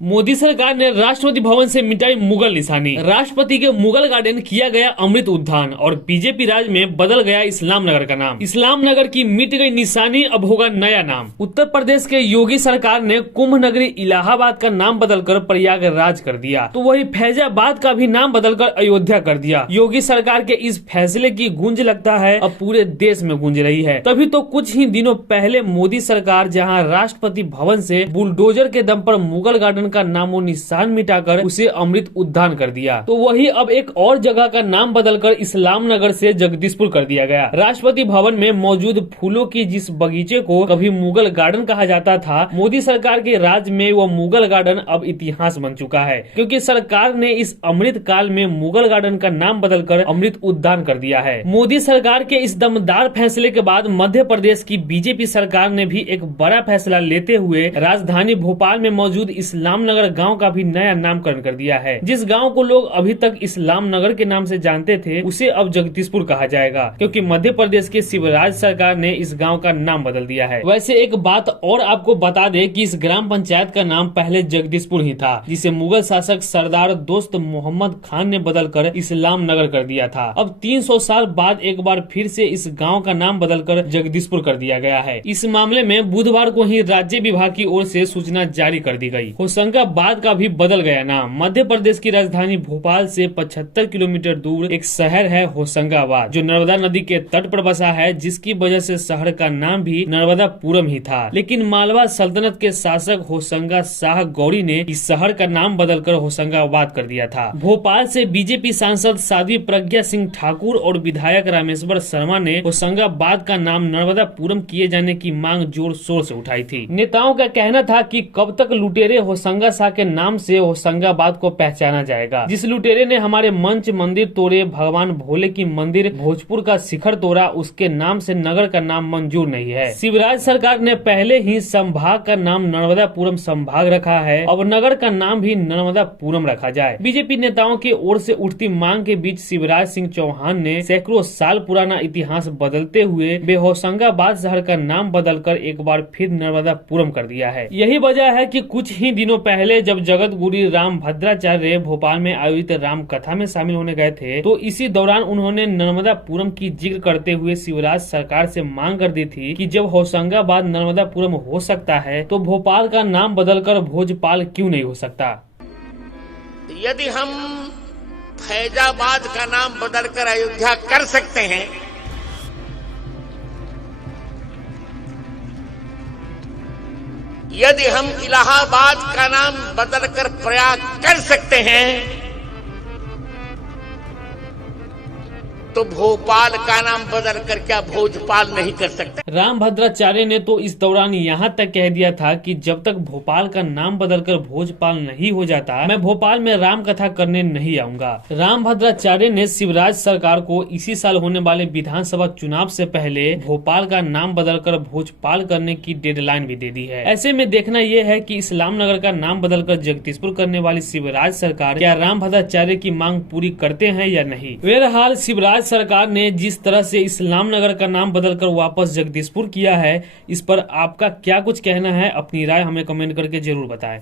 मोदी सरकार ने राष्ट्रपति भवन से मिटाई मुगल निशानी। राष्ट्रपति के मुगल गार्डन किया गया अमृत उद्यान और बीजेपी राज में बदल गया इस्लाम नगर का नाम। इस्लाम नगर की मिट गई निशानी, अब होगा नया नाम। उत्तर प्रदेश के योगी सरकार ने कुंभ नगरी इलाहाबाद का नाम बदलकर प्रयागराज कर दिया, तो वही फैजाबाद का भी नाम बदलकर अयोध्या कर दिया। योगी सरकार के इस फैसले की गूंज लगता है अब पूरे देश में गूंज रही है। तभी तो कुछ ही दिनों पहले मोदी सरकार जहां राष्ट्रपति भवन से बुलडोजर के दम पर मुगल गार्डन का नामो निशान मिटाकर उसे अमृत उद्यान कर दिया, तो वही अब एक और जगह का नाम बदलकर इस्लाम नगर से जगदीशपुर कर दिया गया। राष्ट्रपति भवन में मौजूद फूलों की जिस बगीचे को कभी मुगल गार्डन कहा जाता था, मोदी सरकार के राज में वो मुगल गार्डन अब इतिहास बन चुका है, क्योंकि सरकार ने इस अमृत काल में मुगल गार्डन का नाम बदलकर अमृत उद्यान कर दिया है। मोदी सरकार के इस दमदार फैसले के बाद मध्य प्रदेश की बीजेपी सरकार ने भी एक बड़ा फैसला लेते हुए राजधानी भोपाल में मौजूद इस्लाम नगर गांव का भी नया नामकरण कर दिया है। जिस गांव को लोग अभी तक इस्लाम नगर के नाम से जानते थे, उसे अब जगदीशपुर कहा जाएगा, क्योंकि मध्य प्रदेश के शिवराज सरकार ने इस गांव का नाम बदल दिया है। वैसे एक बात और आपको बता दें कि इस ग्राम पंचायत का नाम पहले जगदीशपुर ही था, जिसे मुगल शासक सरदार दोस्त मोहम्मद खान ने बदलकर इस्लाम नगर कर दिया था। अब 300 साल बाद एक बार फिर से इस गाँव का नाम बदलकर जगदीशपुर कर दिया गया है। इस मामले में बुधवार को ही राज्य विभाग की ओर से सूचना जारी कर दी गयी। होशंगाबाद का भी बदल गया नाम। मध्य प्रदेश की राजधानी भोपाल से 75 किलोमीटर दूर एक शहर है होशंगाबाद, जो नर्मदा नदी के तट पर बसा है, जिसकी वजह से शहर का नाम भी नर्मदापुरम ही था। लेकिन मालवा सल्तनत के शासक होशंगा शाह गौरी ने इस शहर का नाम बदलकर होशंगाबाद कर दिया था। भोपाल से बीजेपी सांसद साध्वी प्रज्ञा सिंह ठाकुर और विधायक रामेश्वर शर्मा ने होशंगाबाद का नाम नर्मदापुरम किए जाने की मांग जोर शोर से उठाई थी। नेताओं का कहना था कि कब तक लुटेरे होशंगा शाह के नाम से होशंगाबाद को पहचाना जाएगा। जिस लुटेरे ने हमारे मंच मंदिर तोड़े, भगवान भोले की मंदिर भोजपुर का शिखर तोड़ा, उसके नाम से नगर का नाम मंजूर नहीं है। शिवराज सरकार ने पहले ही संभाग का नाम नर्मदापुरम संभाग रखा है, अब नगर का नाम भी नर्मदापुरम रखा जाए। बीजेपी नेताओं की ओर से उठती मांग के बीच शिवराज सिंह चौहान ने सैकड़ों साल पुराना इतिहास बदलते हुए होशंगाबाद शहर का नाम बदलकर एक बार फिर नर्मदापुरम कर दिया है। यही वजह है कि कुछ ही दिनों पहले जब जगत गुरु राम भद्राचार्य भोपाल में आयोजित राम कथा में शामिल होने गए थे, तो इसी दौरान उन्होंने नर्मदापुरम की जिक्र करते हुए शिवराज सरकार से मांग कर दी थी कि जब होशंगाबाद नर्मदापुरम हो सकता है, तो भोपाल का नाम बदलकर भोजपाल क्यों नहीं हो सकता। यदि हम फैजाबाद का नाम बदलकर अयोध्या कर सकते हैं, यदि हम इलाहाबाद का नाम बदलकर प्रयाग कर सकते हैं, तो भोपाल का नाम बदलकर क्या भोजपाल नहीं कर सकते। राम भद्राचार्य ने तो इस दौरान यहाँ तक कह दिया था कि जब तक भोपाल का नाम बदलकर भोजपाल नहीं हो जाता, मैं भोपाल में राम कथा करने नहीं आऊंगा। राम भद्राचार्य ने शिवराज सरकार को इसी साल होने वाले विधानसभा चुनाव से पहले भोपाल का नाम बदलकर भोजपाल करने की डेडलाइन भी दे दी है। ऐसे में देखना यह है कि इस्लाम नगर का नाम बदलकर जगदीशपुर करने वाली शिवराज सरकार क्या राम भद्राचार्य की मांग पूरी करते हैं या नहीं। बहरहाल शिवराज सरकार ने जिस तरह से इस्लाम नगर का नाम बदलकर वापस जगदीशपुर किया है, इस पर आपका क्या कुछ कहना है, अपनी राय हमें कमेंट करके जरूर बताएं।